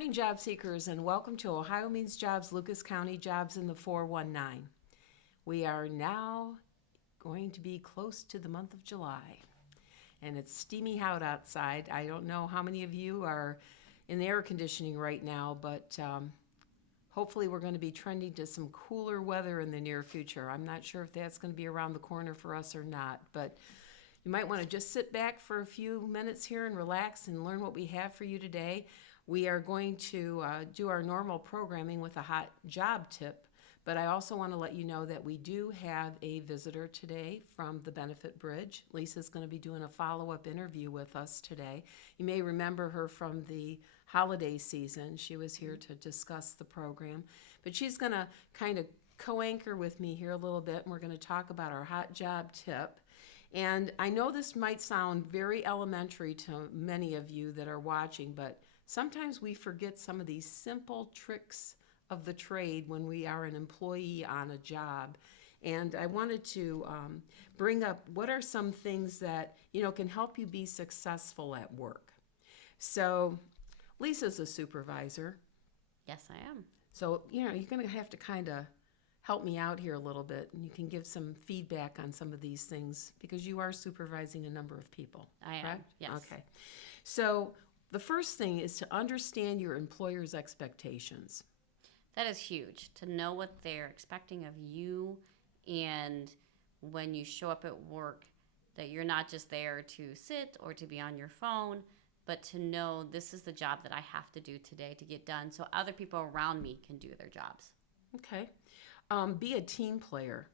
morning, job seekers, and welcome to OhioMeansJobs Lucas County Jobs in the 419. We are now going to be close to the month of July, and it's steamy hot outside. I don't know how many of you are in the air conditioning right now, but hopefully we're going to be trending to some cooler weather in the near future. I'm not sure if that's going to be around the corner for us or not, but you might want to just sit back for a few minutes here and relax and learn what we have for you today. We are going to do our normal programming with a hot job tip, but I also want to let you know that we do have a visitor today from the Benefit Bridge. Lisa's going to be doing a follow-up interview with us today. You may remember her from the holiday season. She was here to discuss the program, but she's going to kind of co-anchor with me here a little bit, and we're going to talk about our hot job tip. And I know this might sound very elementary to many of you that are watching, but sometimes we forget some of these simple tricks of the trade when we are an employee on a job. And I wanted to bring up what are some things that, can help you be successful at work. So Lisa's a supervisor. Yes, I am. So, you're going to have to kind of help me out here a little bit, and you can give some feedback on some of these things because you are supervising a number of people. I am, correct? yes. Okay. So the first thing is to understand your employer's expectations. That is huge, to know what they're expecting of you, and when you show up at work, that you're not just there to sit or to be on your phone, but to know this is the job that I have to do today to get done so other people around me can do their jobs. Okay. Be a team player.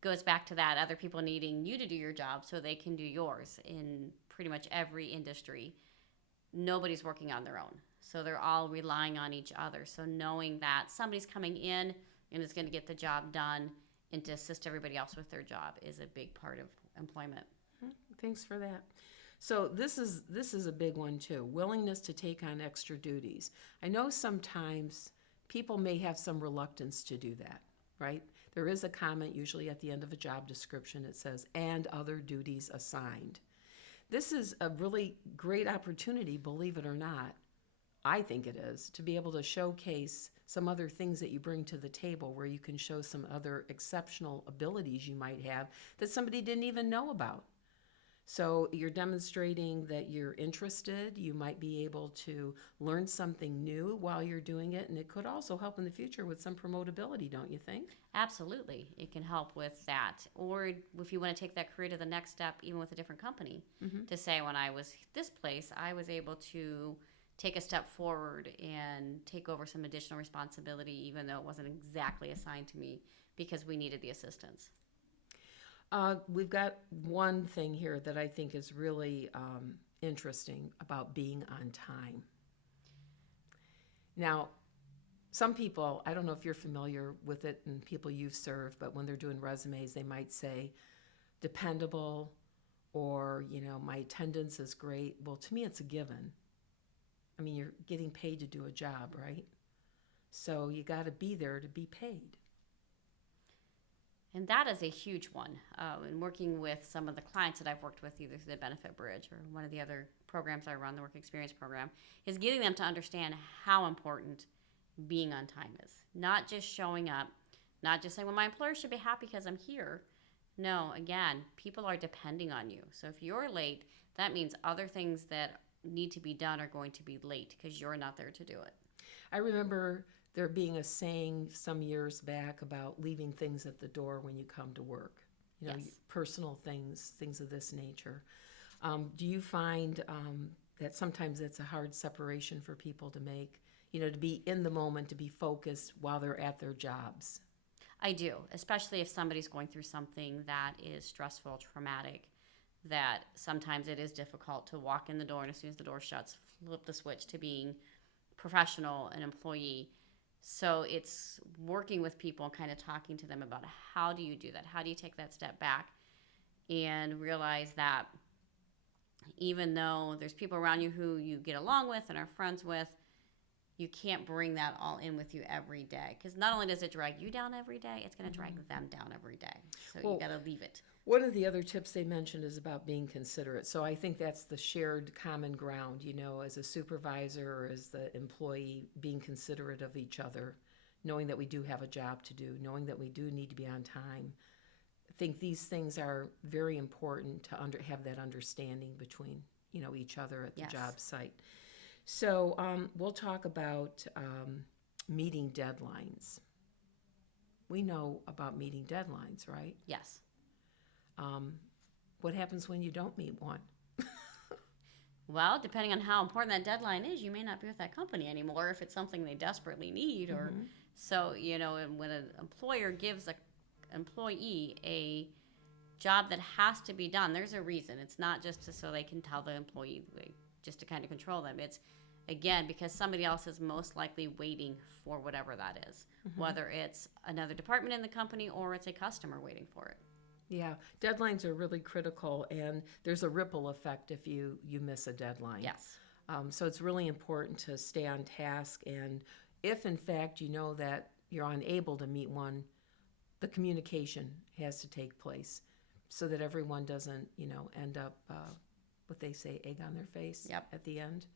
Goes back to that, other people needing you to do your job so they can do yours. In pretty much every industry, nobody's working on their own. So they're all relying on each other. So knowing that somebody's coming in and is going to get the job done and to assist everybody else with their job is a big part of employment. Thanks for that. So this is a big one too. Willingness to take on extra duties. I know sometimes people may have some reluctance to do that, right? There is a comment usually at the end of a job description. It says, and other duties assigned. This is a really great opportunity, believe it or not. I think it is, to be able to showcase some other things that you bring to the table where you can show some other exceptional abilities you might have that somebody didn't even know about. So you're demonstrating that you're interested. You might be able to learn something new while you're doing it, and it could also help in the future with some promotability, don't you think? Absolutely. It can help with that. Or if you want to take that career to the next step, even with a different company, to say when I was this place, I was able to take a step forward and take over some additional responsibility, even though it wasn't exactly assigned to me because we needed the assistance. We've got one thing here that I think is really interesting about being on time. Now, some people, I don't know if you're familiar with it and people you've served, but when they're doing resumes, they might say dependable or, my attendance is great. Well, to me, it's a given. I mean, you're getting paid to do a job, right? So you got to be there to be paid. And that is a huge one. In working with some of the clients that I've worked with, either through the Benefit Bridge or one of the other programs I run, the Work Experience program, is getting them to understand how important being on time is. Not just showing up, not just saying, well, my employer should be happy because I'm here. No, again, people are depending on you. So if you're late, that means other things that need to be done are going to be late because you're not there to do it. I remember there being a saying some years back about leaving things at the door when you come to work, Yes. Personal things of this nature. Do you find that sometimes it's a hard separation for people to make, to be in the moment, to be focused while they're at their jobs? I do, especially if somebody's going through something that is stressful, traumatic, that sometimes it is difficult to walk in the door and as soon as the door shuts, flip the switch to being professional, an employee. So it's working with people and kind of talking to them about how do you do that? How do you take that step back and realize that even though there's people around you who you get along with and are friends with, you can't bring that all in with you every day. Because not only does it drag you down every day, it's going to drag them down every day. So you got to leave it. One of the other tips they mentioned is about being considerate. So I think that's the shared common ground, as a supervisor or as the employee, being considerate of each other, knowing that we do have a job to do, knowing that we do need to be on time. I think these things are very important to have that understanding between, each other at the Yes. job site. So we'll talk about meeting deadlines. We know about meeting deadlines, right? Yes. What happens when you don't meet one? Well, depending on how important that deadline is, you may not be with that company anymore if it's something they desperately need. Or so, and when an employer gives an employee a job that has to be done, there's a reason. It's not just so they can tell the employee just to kind of control them. It's, again, because somebody else is most likely waiting for whatever that is, whether it's another department in the company or it's a customer waiting for it. Yeah, deadlines are really critical, and there's a ripple effect if you miss a deadline. Yes. So it's really important to stay on task, and if in fact you know that you're unable to meet one, the communication has to take place so that everyone doesn't, end up, what they say, egg on their face at the end.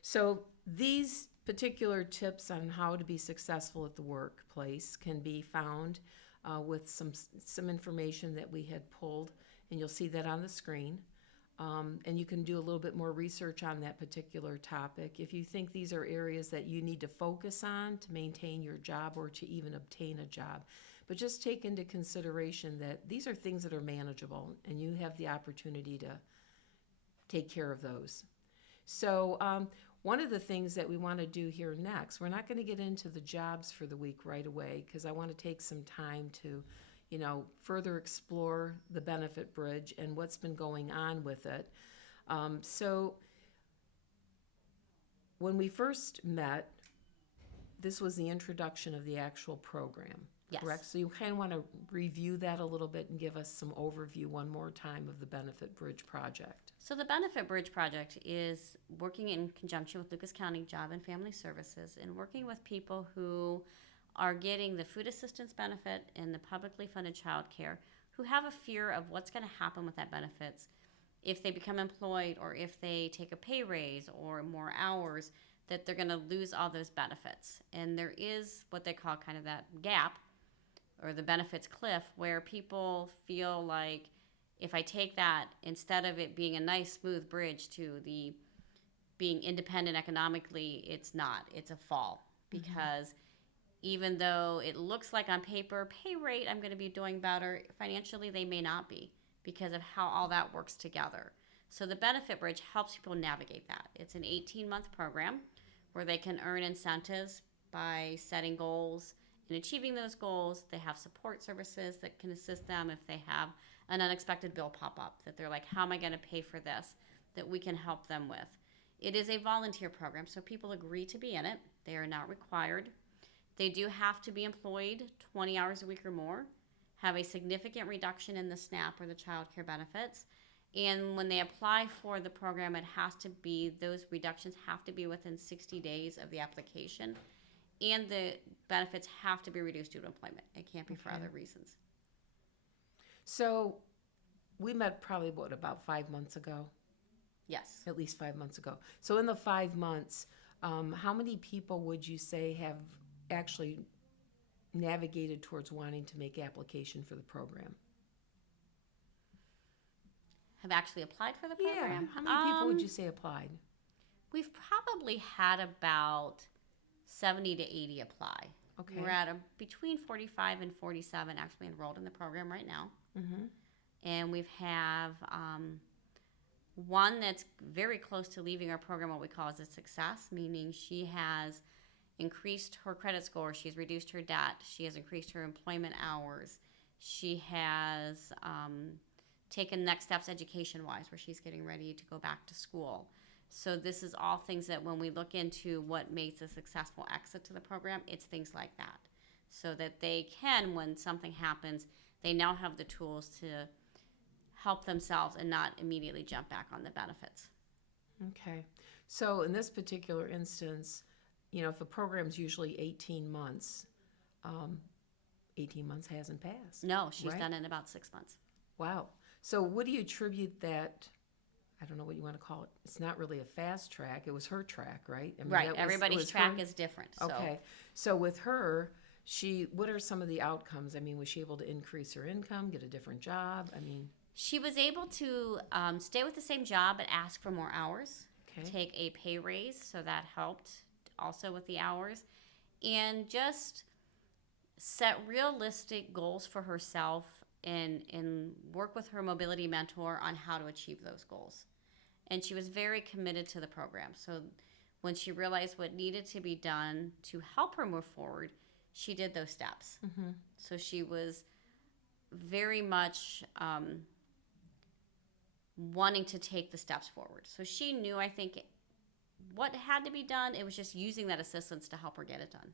So these particular tips on how to be successful at the workplace can be found with some information that we had pulled, and you'll see that on the screen. And you can do a little bit more research on that particular topic. If you think these are areas that you need to focus on to maintain your job or to even obtain a job, but just take into consideration that these are things that are manageable, and you have the opportunity to take care of those. So one of the things that we want to do here next, we're not going to get into the jobs for the week right away because I want to take some time to, further explore the benefit bridge and what's been going on with it. So when we first met, this was the introduction of the actual program. Yes. Correct? So you kind of want to review that a little bit and give us some overview one more time of the Benefit Bridge Project. So the Benefit Bridge Project is working in conjunction with Lucas County Job and Family Services and working with people who are getting the food assistance benefit and the publicly funded child care, who have a fear of what's going to happen with that benefits if they become employed or if they take a pay raise or more hours, that they're going to lose all those benefits. And there is what they call kind of that gap or the benefits cliff, where people feel like if I take that, instead of it being a nice smooth bridge to the being independent economically, it's not. It's a fall, because even though it looks like on paper, pay rate, I'm going to be doing better, financially they may not be because of how all that works together. So the Benefit Bridge helps people navigate that. It's an 18-month program where they can earn incentives by setting goals and achieving those goals. They have support services that can assist them if they have an unexpected bill pop up, that they're like, how am I going to pay for this, that we can help them with. It is a volunteer program, so people agree to be in it. They are not required. They do have to be employed 20 hours a week or more, have a significant reduction in the SNAP or the child care benefits, and when they apply for the program, it has to be, those reductions have to be within 60 days of the application, and the benefits have to be reduced due to employment. It can't be for other reasons. So we met probably, about 5 months ago? Yes. At least 5 months ago. So in the 5 months, how many people would you say have actually navigated towards wanting to make application for the program? Have actually applied for the program? Yeah. How many people would you say applied? We've probably had about 70 to 80 apply. Okay. We're at between 45 and 47 actually enrolled in the program right now. And we have one that's very close to leaving our program, what we call as a success, meaning she has increased her credit score, she's reduced her debt, she has increased her employment hours, she has taken next steps education-wise, where she's getting ready to go back to school. So this is all things that when we look into what makes a successful exit to the program, it's things like that. So that they can, when something happens, they now have the tools to help themselves and not immediately jump back on the benefits. Okay. So in this particular instance, if a program's usually 18 months, 18 months hasn't passed. No, she's right? done it in about 6 months. Wow. So what do you attribute that? I don't know what you want to call it. It's not really a fast track. It was her track, right? I mean, Right. it Everybody's was track her. is different. So Okay. So with her, what are some of the outcomes? I mean, was she able to increase her income, get a different job? I mean, she was able to stay with the same job but ask for more hours, okay. take a pay raise, so that helped also with the hours, and just set realistic goals for herself and work with her mobility mentor on how to achieve those goals. And she was very committed to the program. So when she realized what needed to be done to help her move forward, she did those steps. Mm-hmm. So she was very much wanting to take the steps forward. So she knew, I think, what had to be done. It was just using that assistance to help her get it done.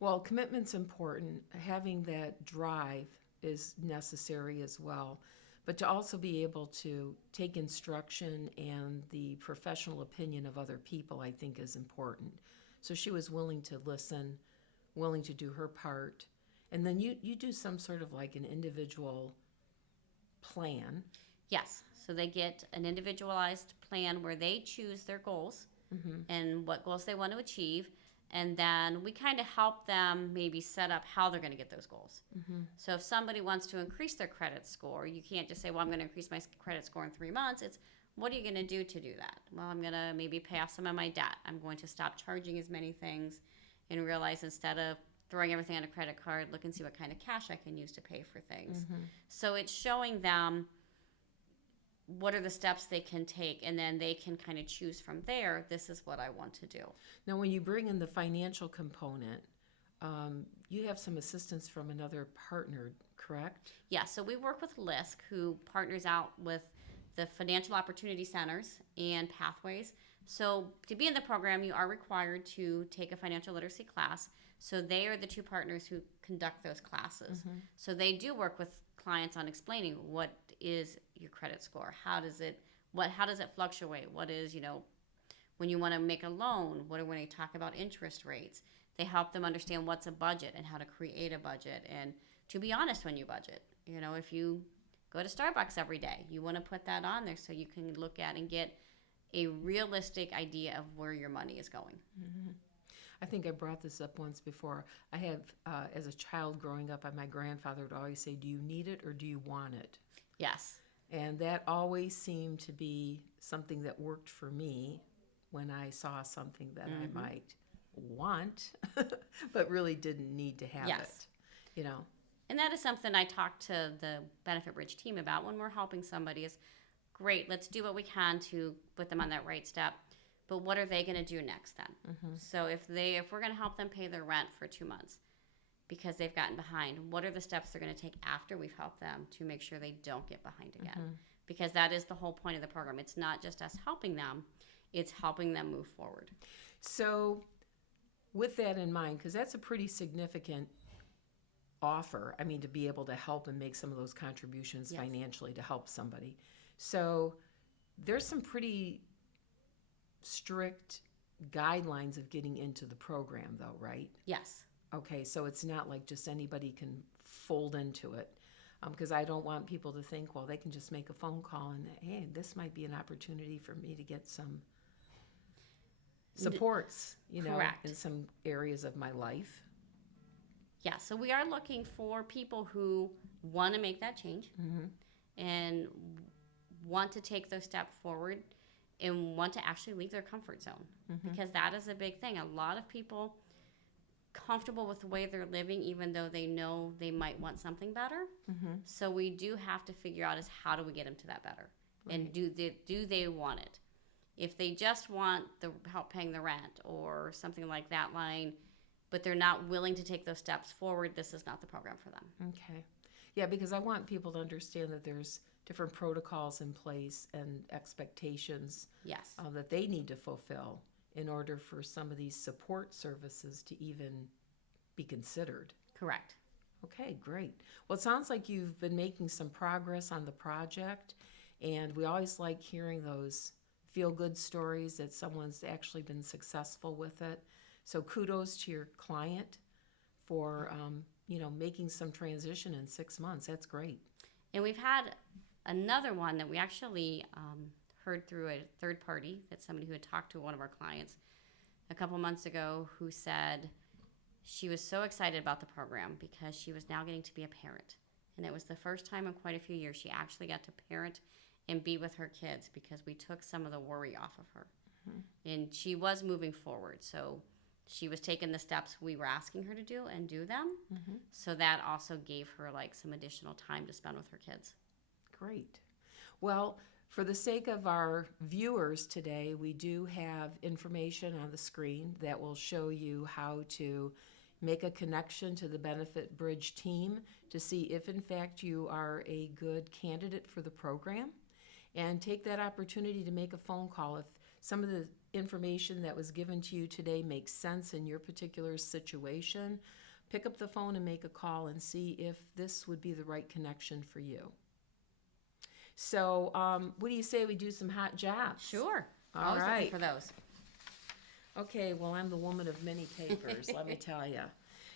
Well, commitment's important. Having that drive is necessary as well. But to also be able to take instruction and the professional opinion of other people, I think, is important. So she was willing to listen, willing to do her part. And then you do some sort of like an individual plan. Yes. So they get an individualized plan where they choose their goals Mm-hmm. and what goals they want to achieve. And then we kind of help them maybe set up how they're going to get those goals. Mm-hmm. So if somebody wants to increase their credit score, you can't just say, well, I'm going to increase my credit score in 3 months. It's, what are you going to do that? Well, I'm going to maybe pay off some of my debt. I'm going to stop charging as many things and realize instead of throwing everything on a credit card, look and see what kind of cash I can use to pay for things. Mm-hmm. So it's showing them what are the steps they can take, and then they can kind of choose from there, this is what I want to do. Now, when you bring in the financial component, you have some assistance from another partner, correct? Yeah, so we work with LISC, who partners out with the Financial Opportunity Centers and Pathways. So to be in the program, you are required to take a financial literacy class. So they are the two partners who conduct those classes. Mm-hmm. So they do work with clients on explaining what is your credit score, how does it fluctuate, what is, when you want to make a loan, when you talk about interest rates, they help them understand what's a budget and how to create a budget, and to be honest when you budget. If you go to Starbucks every day, you want to put that on there so you can look at and get a realistic idea of where your money is going. Mm-hmm. I think I brought this up once before. I have, as a child growing up, my grandfather would always say, do you need it or do you want it? Yes. And that always seemed to be something that worked for me when I saw something that Mm-hmm. I might want, but really didn't need to have Yes. it, And that is something I talk to the Benefit Bridge team about when we're helping somebody is, great, let's do what we can to put them on that right step. But what are they going to do next then? Mm-hmm. So if we're going to help them pay their rent for 2 months because they've gotten behind, what are the steps they're going to take after we've helped them to make sure they don't get behind again? Mm-hmm. Because that is the whole point of the program. It's not just us helping them, it's helping them move forward. So with that in mind, because that's a pretty significant offer, to be able to help and make some of those contributions Yes. financially to help somebody. So there's some pretty strict guidelines of getting into the program though, right? Yes. Okay, so it's not like just anybody can fold into it. Because I don't want people to think, well, they can just make a phone call and, hey, this might be an opportunity for me to get some supports, Correct. in some areas of my life. Yeah, so we are looking for people who want to make that change Mm-hmm. and want to take those steps forward and want to actually leave their comfort zone. Mm-hmm. Because that is a big thing. A lot of people comfortable with the way they're living even though they know they might want something better. Mm-hmm. So we do have to figure out is how do we get them to that better? Right. And do they want it? If they just want the help paying the rent or something like that line, but they're not willing to take those steps forward, this is not the program for them. Okay. Yeah, because I want people to understand that there's different protocols in place and expectations Yes. that they need to fulfill in order for some of these support services to even be considered. Correct. Okay, great. Well, it sounds like you've been making some progress on the project, and we always like hearing those feel-good stories that someone's actually been successful with it. So kudos to your client for, making some transition in 6 months. That's great. And we've had another one that we actually heard through a third party, that's somebody who had talked to one of our clients a couple months ago, who said she was so excited about the program because she was now getting to be a parent. And it was the first time in quite a few years she actually got to parent and be with her kids because we took some of the worry off of her. And she was moving forward. So she was taking the steps we were asking her to do and do them. So that also gave her like some additional time to spend with her kids. Great. Well, for the sake of our viewers today, we do have information on the screen that will show you how to make a connection to the Benefit Bridge team to see if in fact you are a good candidate for the program, and take that opportunity to make a phone call. If some of the information that was given to you today makes sense in your particular situation, pick up the phone and make a call and see if this would be the right connection for you. So what do you say we do some hot jobs? Sure. All Always right. looking for those. Okay, well, I'm the woman of many papers, let me tell you.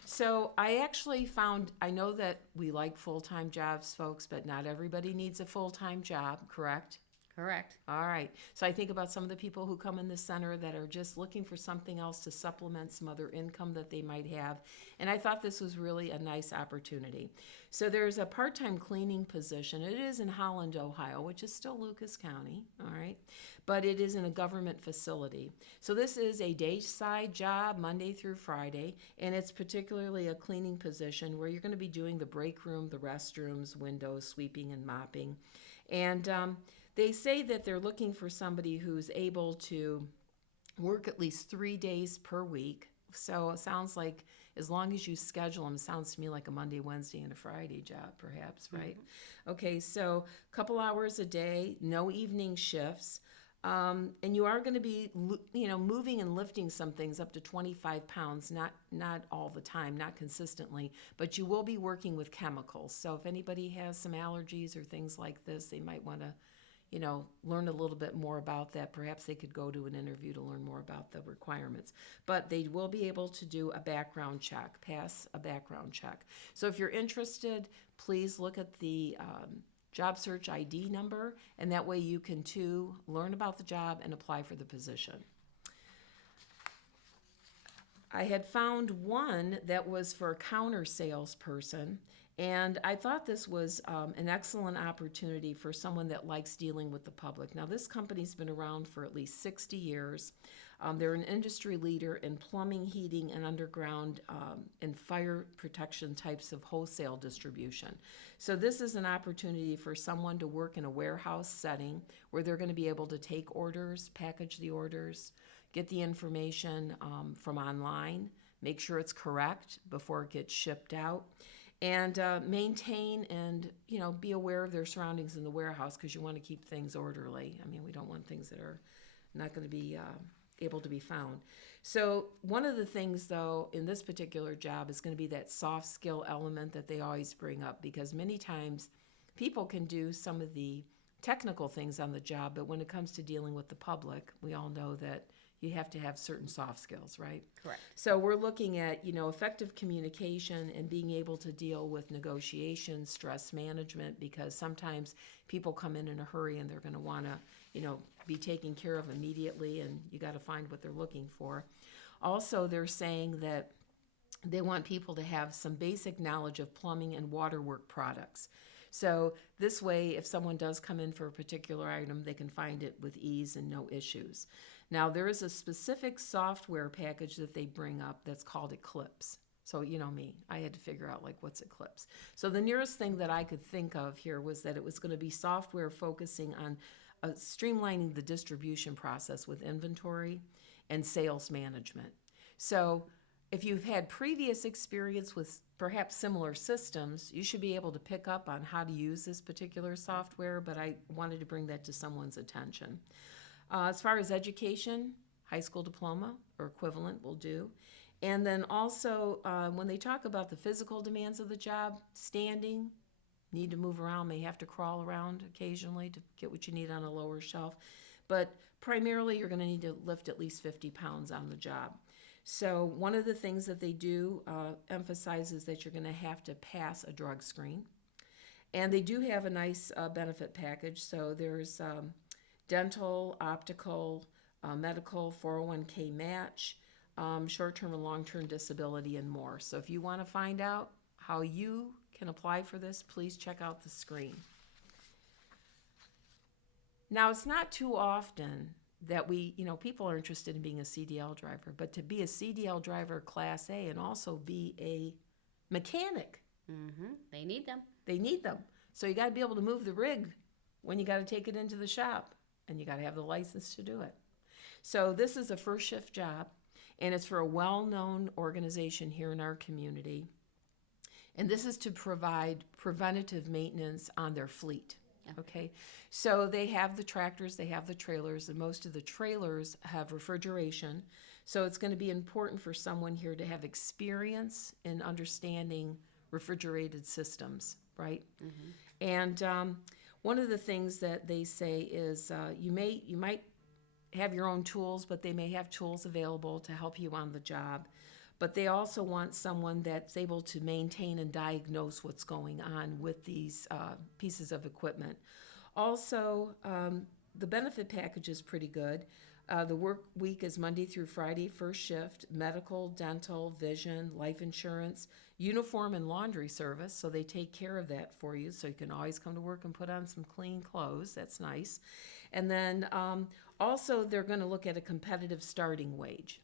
So I actually found, I know that we like full-time jobs, folks, but not everybody needs a full-time job, correct? Correct. All right. So I think about some of the people who come in the center that are just looking for something else to supplement some other income that they might have. And I thought this was really a nice opportunity. So there's a part-time cleaning position. It is in Holland, Ohio, which is still Lucas County, all right? But it is in a government facility. So this is a day-side job, Monday through Friday, and it's particularly a cleaning position where you're going to be doing the break room, the restrooms, windows, sweeping and mopping. And they say that they're looking for somebody who's able to work at least 3 days per week. So it sounds like as long as you schedule them, it sounds to me like a Monday, Wednesday, and a Friday job, perhaps, right? Okay, so a couple hours a day, no evening shifts. And you are going to be, moving and lifting some things up to 25 pounds, not all the time, not consistently, but you will be working with chemicals. So if anybody has some allergies or things like this, they might want to learn a little bit more about that. Perhaps they could go to an interview to learn more about the requirements. But they will be able to do a background check, pass a background check. So if you're interested, please look at the job search ID number, and that way you can too learn about the job and apply for the position. I had found one that was for a counter salesperson, and I thought this was an excellent opportunity for someone that likes dealing with the public. Now, this company's been around for at least 60 years. They're an industry leader in plumbing, heating, and underground and fire protection types of wholesale distribution. So this is an opportunity for someone to work in a warehouse setting where they're going to be able to take orders, package the orders, get the information from online, make sure it's correct before it gets shipped out, and maintain and be aware of their surroundings in the warehouse, because you want to keep things orderly. I mean, we don't want things that are not going to be able to be found. So one of the things, though, in this particular job is going to be that soft skill element that they always bring up, because many times people can do some of the technical things on the job, but when it comes to dealing with the public, we all know that you have to have certain soft skills, right? Correct. So we're looking at, effective communication and being able to deal with negotiation, stress management, because sometimes people come in a hurry and they're going to want to, be taken care of immediately, and you got to find what they're looking for. Also, they're saying that they want people to have some basic knowledge of plumbing and waterwork products. So this way, if someone does come in for a particular item, they can find it with ease and no issues. Now, there is a specific software package that they bring up that's called Eclipse. So, me, I had to figure out, what's Eclipse? So the nearest thing that I could think of here was that it was going to be software focusing on streamlining the distribution process with inventory and sales management. So if you've had previous experience with perhaps similar systems, you should be able to pick up on how to use this particular software, but I wanted to bring that to someone's attention. As far as education, high school diploma or equivalent will do. And then also, when they talk about the physical demands of the job, standing, need to move around, may have to crawl around occasionally to get what you need on a lower shelf. But primarily, you're going to need to lift at least 50 pounds on the job. So one of the things that they do emphasize is that you're going to have to pass a drug screen. And they do have a nice benefit package. So there's dental, optical, medical, 401k match, short-term and long-term disability, and more. So if you want to find out how you can apply for this, please check out the screen. Now, it's not too often that people are interested in being a CDL driver, but to be a CDL driver Class A and also be a mechanic. Mm-hmm. They need them. They need them. So you got to be able to move the rig when you got to take it into the shop, and you got to have the license to do it. So this is a first shift job, and it's for a well-known organization here in our community. And this is to provide preventative maintenance on their fleet. Okay, so they have the tractors, they have the trailers, and most of the trailers have refrigeration. So it's going to be important for someone here to have experience in understanding refrigerated systems, right? Mm-hmm. And one of the things that they say is you might have your own tools, but they may have tools available to help you on the job. But they also want someone that's able to maintain and diagnose what's going on with these pieces of equipment. Also, the benefit package is pretty good. The work week is Monday through Friday, first shift, medical, dental, vision, life insurance, uniform and laundry service. So they take care of that for you. So you can always come to work and put on some clean clothes. That's nice. And then also they're going to look at a competitive starting wage.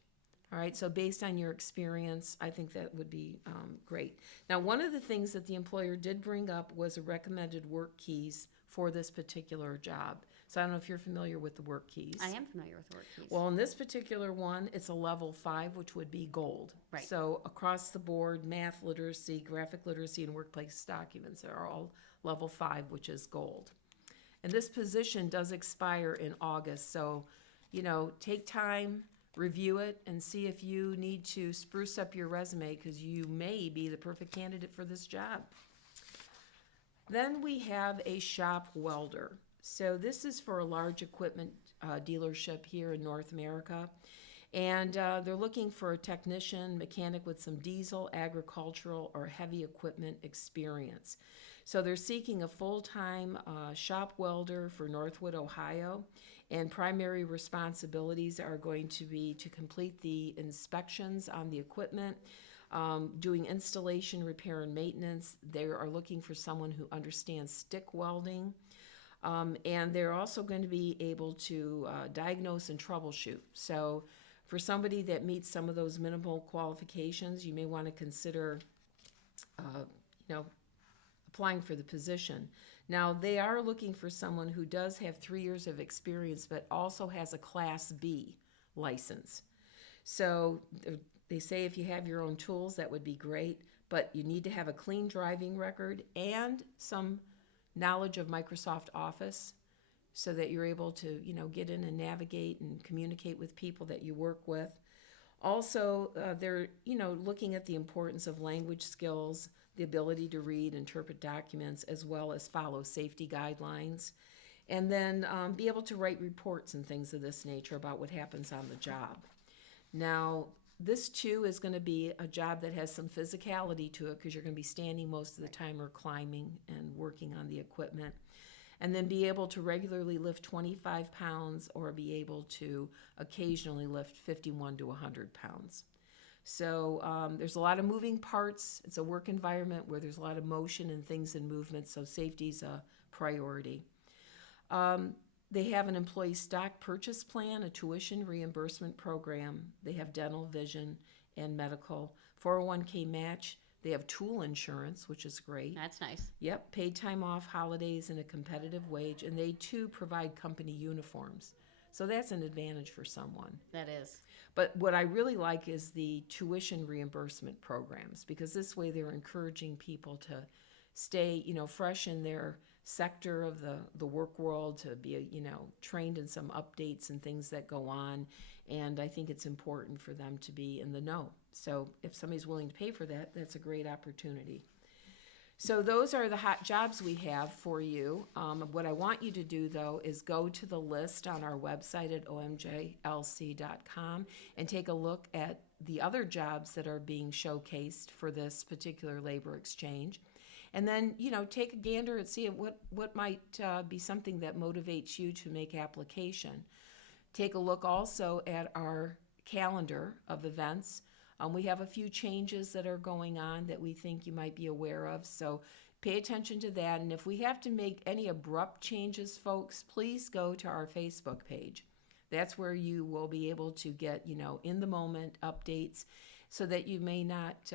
All right, so based on your experience, I think that would be great. Now, one of the things that the employer did bring up was a recommended work keys for this particular job. So I don't know if you're familiar with the work keys. I am familiar with work keys. Well, in this particular one, it's a level 5, which would be gold. Right. So across the board, math literacy, graphic literacy, and workplace documents are all level 5, which is gold. And this position does expire in August. So, take time, review it, and see if you need to spruce up your resume, because you may be the perfect candidate for this job. Then we have a shop welder. So this is for a large equipment dealership here in North America. And they're looking for a technician, mechanic with some diesel, agricultural, or heavy equipment experience. So they're seeking a full-time shop welder for Northwood, Ohio. And primary responsibilities are going to be to complete the inspections on the equipment, doing installation, repair, and maintenance. They are looking for someone who understands stick welding. And they're also going to be able to diagnose and troubleshoot. So for somebody that meets some of those minimal qualifications, you may want to consider, applying for the position. Now, they are looking for someone who does have 3 years of experience, but also has a Class B license. So they say if you have your own tools, that would be great, but you need to have a clean driving record and some knowledge of Microsoft Office so that you're able to, get in and navigate and communicate with people that you work with. Also, they're, looking at the importance of language skills, the ability to read, interpret documents, as well as follow safety guidelines, and then be able to write reports and things of this nature about what happens on the job. Now, this too is going to be a job that has some physicality to it, because you're going to be standing most of the time or climbing and working on the equipment. And then be able to regularly lift 25 pounds or be able to occasionally lift 51 to 100 pounds. So there's a lot of moving parts. It's a work environment where there's a lot of motion and things in movement, so safety's a priority. They have an employee stock purchase plan, a tuition reimbursement program. They have dental, vision, and medical. 401k match. They have tool insurance, which is great. That's nice. Yep, paid time off, holidays, and a competitive wage. And they, too, provide company uniforms. So that's an advantage for someone. That is. But what I really like is the tuition reimbursement programs, because this way they're encouraging people to stay, fresh in their sector of the work world, to be, trained in some updates and things that go on. And I think it's important for them to be in the know. So if somebody's willing to pay for that, that's a great opportunity. So those are the hot jobs we have for you. What I want you to do, though, is go to the list on our website at omjlc.com and take a look at the other jobs that are being showcased for this particular labor exchange. And then, take a gander and see what might be something that motivates you to make application. Take a look also at our calendar of events. We have a few changes that are going on that we think you might be aware of, so pay attention to that. And if we have to make any abrupt changes, folks, please go to our Facebook page. That's where you will be able to get, in the moment updates so that you may not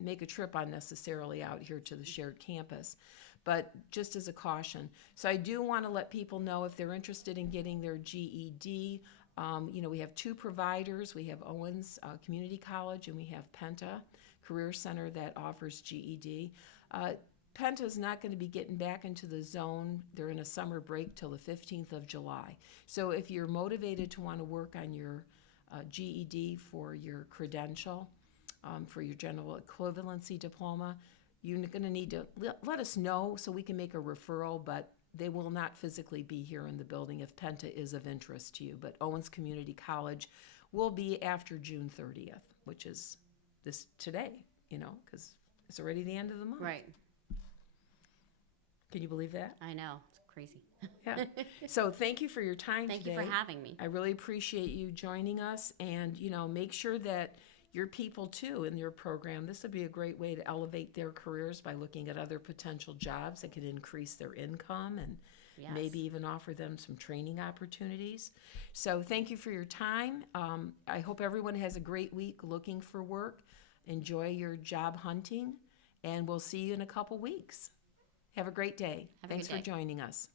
make a trip unnecessarily out here to the shared campus. But just as a caution. So I do want to let people know if they're interested in getting their GED. We have two providers. We have Owens Community College and we have Penta Career Center that offers GED. Penta is not going to be getting back into the zone. They're in a summer break till the 15th of July. So if you're motivated to want to work on your GED for your credential, for your general equivalency diploma, you're going to need to let us know so we can make a referral, but they will not physically be here in the building if Penta is of interest to you. But Owens Community College will be after June 30th, which is today, because it's already the end of the month. Right. Can you believe that? I know. It's crazy. Yeah. So thank you for your time Thank today. you for having me. I really appreciate you joining us, and make sure that your people too in your program. This would be a great way to elevate their careers by looking at other potential jobs that could increase their income and Yes. maybe even offer them some training opportunities. So thank you for your time. I hope everyone has a great week looking for work. Enjoy your job hunting, and we'll see you in a couple weeks. Have a great day. Have a Thanks good for day. joining us.